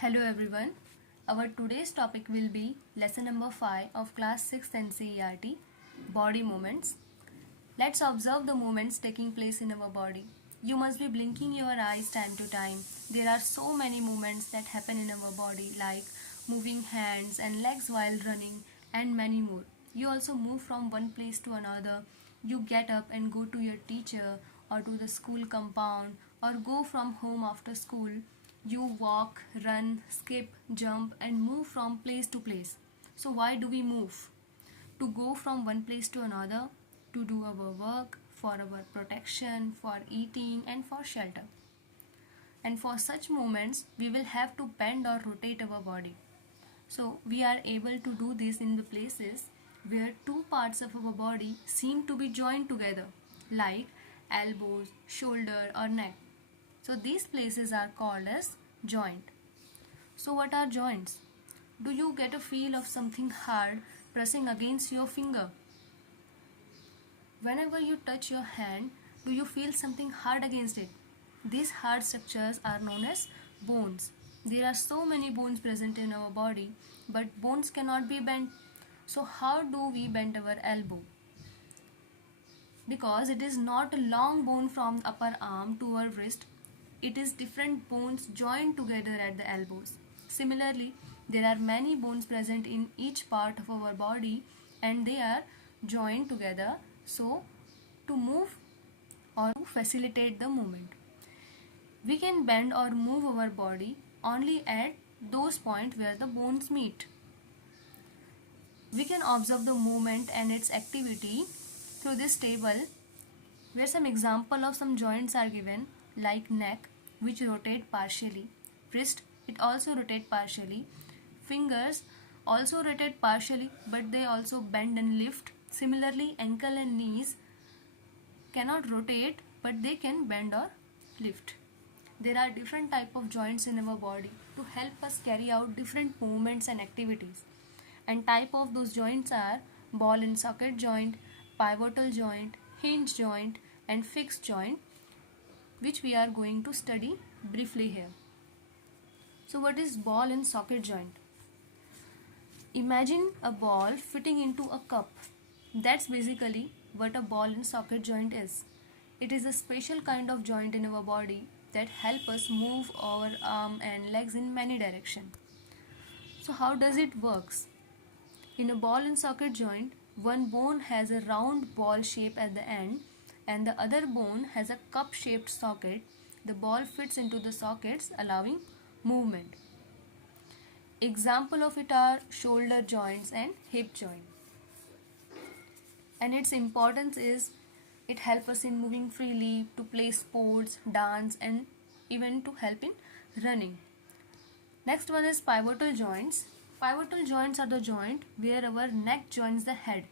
Hello everyone. Our today's topic will be lesson number 5 of class 6 NCERT, body movements. Let's observe the movements taking place in our body. You must be blinking your eyes time to time. There are so many movements that happen in our body like moving hands and legs while running and many more. You also move from one place to another. You get up and go to your teacher or to the school compound or go from home after school. You walk, run, skip, jump and move from place to place. So why do we move? To go from one place to another, to do our work, for our protection, for eating and for shelter. And for such movements, we will have to bend or rotate our body. So we are able to do this in the places where two parts of our body seem to be joined together, like elbows, shoulder or neck. So these places are called as joint. So what are joints? Do you get a feel of something hard pressing against your finger? Whenever you touch your hand, do you feel something hard against it? These hard structures are known as bones. There are so many bones present in our body, but bones cannot be bent. So how do we bend our elbow? Because it is not a long bone from the upper arm to our wrist, it is different bones joined together at the elbows. Similarly, there are many bones present in each part of our body and they are joined together so to move or to facilitate the movement. We can bend or move our body only at those points where the bones meet. We can observe the movement and its activity through this table where some example of some joints are given like neck which rotate partially, wrist it also rotate partially, fingers also rotate partially but they also bend and lift. Similarly, ankle and knees cannot rotate but they can bend or lift. There are different type of joints in our body to help us carry out different movements and activities. And type of those joints are ball and socket joint, pivotal joint, hinge joint and fixed joint, which we are going to study briefly here. So what is ball and socket joint? Imagine a ball fitting into a cup. That's basically what a ball and socket joint is. It is a special kind of joint in our body that help us move our arm and legs in many directions. So how does it works? In a ball and socket joint, one bone has a round ball shape at the end and the other bone has a cup-shaped socket. The ball fits into the sockets allowing movement. Example of it are shoulder joints and hip joint. And its importance is it helps us in moving freely, to play sports, dance and even to help in running. Next one is pivotal joints. Pivotal joints are the joint where our neck joins the head.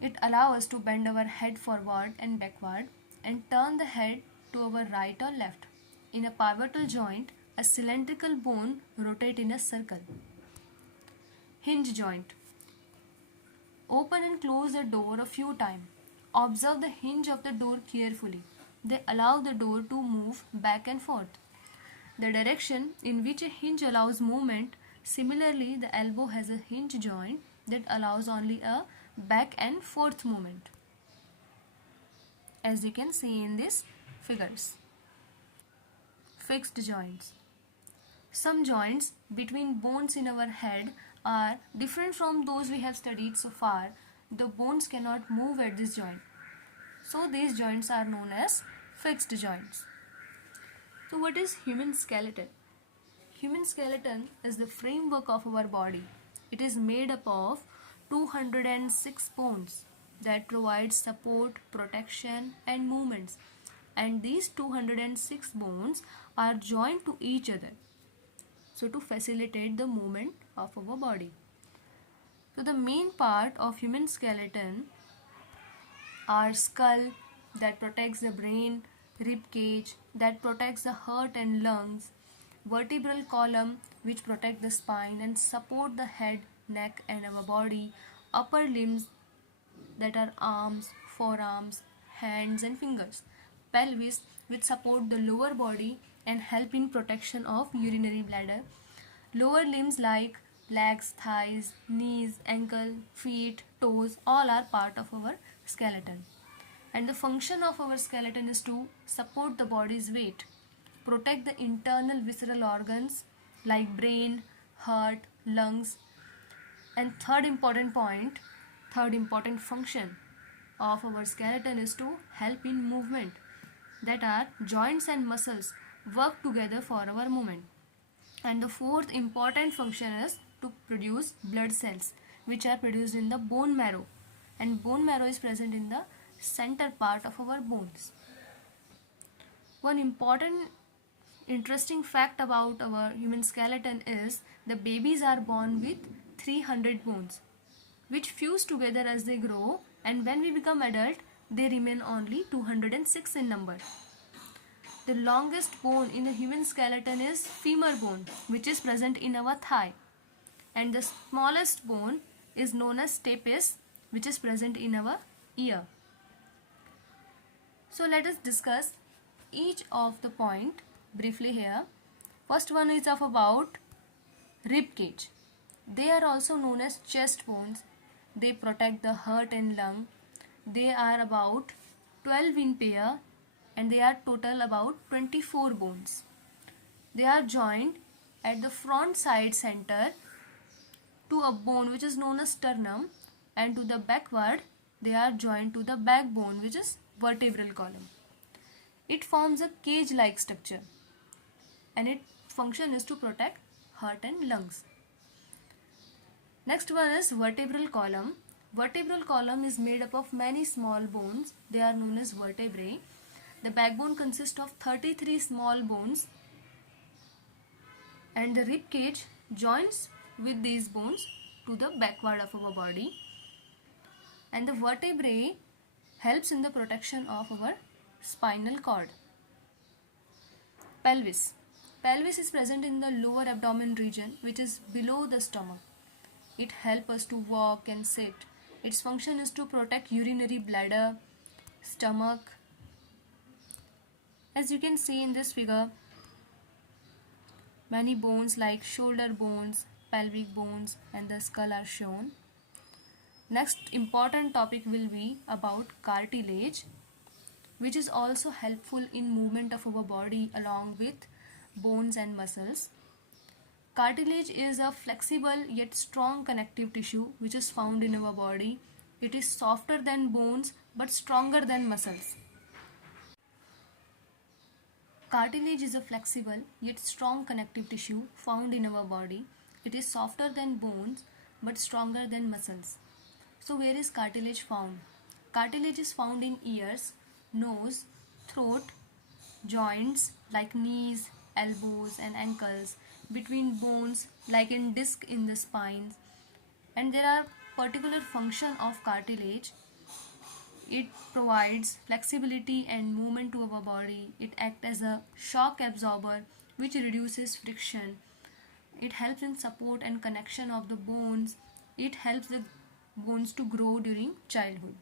It allows us to bend our head forward and backward and turn the head to our right or left. In a pivotal joint, a cylindrical bone rotates in a circle. Hinge joint. Open and close the door a few times. Observe the hinge of the door carefully. They allow the door to move back and forth. The direction in which a hinge allows movement. Similarly, the elbow has a hinge joint that allows only a back and forth movement, as you can see in these figures. Fixed joints. Some joints between bones in our head are different from those we have studied so far. The bones cannot move at this joint. So these joints are known as fixed joints. So what is human skeleton? Human skeleton is the framework of our body. It is made up of 206 bones that provide support, protection and movements. And these 206 bones are joined to each other, so to facilitate the movement of our body. So the main part of human skeleton are skull that protects the brain, rib cage that protects the heart and lungs, vertebral column which protect the spine and support the head, neck and our body, upper limbs that are arms, forearms, hands and fingers, pelvis which support the lower body and help in protection of urinary bladder. Lower limbs like legs, thighs, knees, ankle, feet, toes all are part of our skeleton. And the function of our skeleton is to support the body's weight, protect the internal visceral organs like brain, heart, lungs, and third important function of our skeleton is to help in movement, that are joints and muscles work together for our movement. And the fourth important function is to produce blood cells which are produced in the bone marrow, and bone marrow is present in the center part of our bones. One important interesting fact about our human skeleton is the babies are born with 300 bones which fuse together as they grow, and when we become adult they remain only 206 in number. The longest bone in the human skeleton is femur bone, which is present in our thigh, and the smallest bone is known as stapes, which is present in our ear. So let us discuss each of the point briefly here. First one is of about rib cage. They are also known as chest bones. They protect the heart and lung. They are about 12 in pair, and they are total about 24 bones. They are joined at the front side center to a bone which is known as sternum, and to the backward they are joined to the backbone which is vertebral column. It forms a cage-like structure, and its function is to protect heart and lungs. Next one is vertebral column. Vertebral column is made up of many small bones. They are known as vertebrae. The backbone consists of 33 small bones, and the rib cage joins with these bones to the backward of our body, and the vertebrae helps in the protection of our spinal cord. Pelvis. Pelvis is present in the lower abdomen region which is below the stomach. It helps us to walk and sit. Its function is to protect urinary bladder, stomach. As you can see in this figure, many bones like shoulder bones, pelvic bones, and the skull are shown. Next important topic will be about cartilage, which is also helpful in movement of our body along with bones and muscles. Cartilage is a flexible yet strong connective tissue which is found in our body. It is softer than bones but stronger than muscles. Cartilage is a flexible yet strong connective tissue found in our body. It is softer than bones but stronger than muscles. So where is cartilage found? Cartilage is found in ears, nose, throat, joints like knees, elbows and ankles, between bones like in disc in the spine. And there are particular function of cartilage. It provides flexibility and movement to our body. It acts as a shock absorber which reduces friction. It helps in support and connection of the bones. It helps the bones to grow during childhood.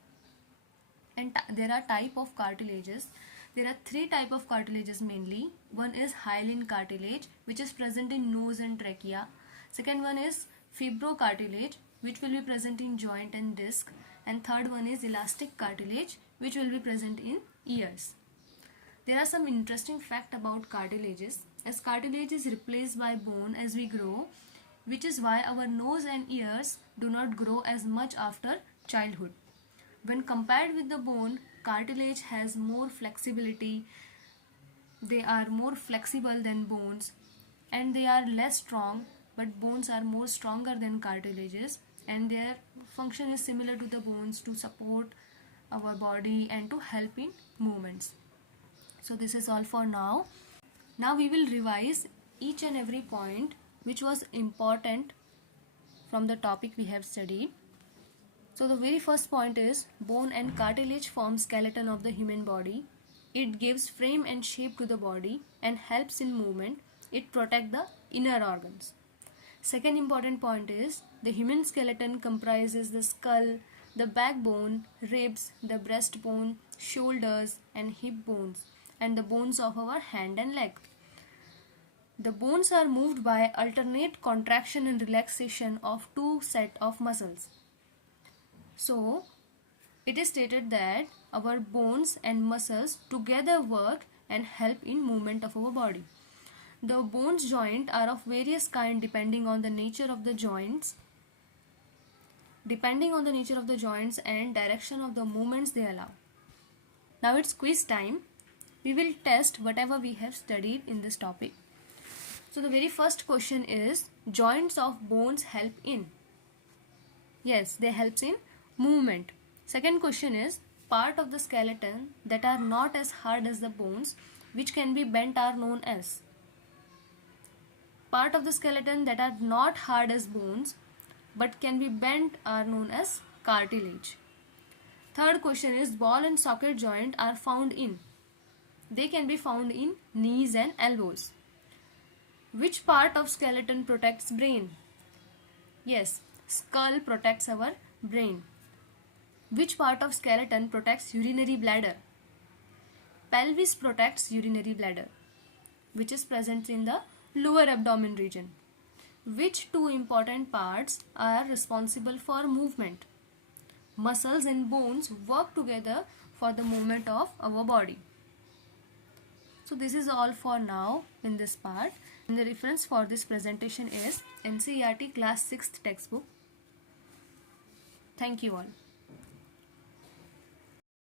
And there are type of cartilages. There are three type of cartilages mainly. One is hyaline cartilage which is present in nose and trachea. Second one is fibrocartilage which will be present in joint and disc. And third one is elastic cartilage which will be present in ears. There are some interesting fact about cartilages. As cartilage is replaced by bone as we grow, which is why our nose and ears do not grow as much after childhood. When compared with the bone, cartilage has more flexibility. They are more flexible than bones, and they are less strong, but bones are more stronger than cartilages, and their function is similar to the bones to support our body and to help in movements. So this is all for now. Now we will revise each and every point which was important from the topic we have studied. So the very first point is bone and cartilage form skeleton of the human body. It gives frame and shape to the body and helps in movement. It protects the inner organs. Second important point is the human skeleton comprises the skull, the backbone, ribs, the breastbone, shoulders and hip bones, and the bones of our hand and leg. The bones are moved by alternate contraction and relaxation of two sets of muscles. So, it is stated that our bones and muscles together work and help in movement of our body. The bones joint are of various kind depending on the nature of the joints. And direction of the movements they allow. Now it's quiz time. We will test whatever we have studied in this topic. So the very first question is, joints of bones help in? Yes, they help in movement. Second question is, part of the skeleton that are not as hard as the bones which can be bent are known as? Part of the skeleton that are not hard as bones but can be bent are known as cartilage. Third question is, ball and socket joint are found in? They can be found in knees and elbows. Which part of skeleton protects brain? Yes, skull protects our brain. Which part of skeleton protects urinary bladder? Pelvis protects urinary bladder, which is present in the lower abdomen region. Which two important parts are responsible for movement? Muscles and bones work together for the movement of our body. So this is all for now in this part. And the reference for this presentation is NCERT class 6th textbook. Thank you all.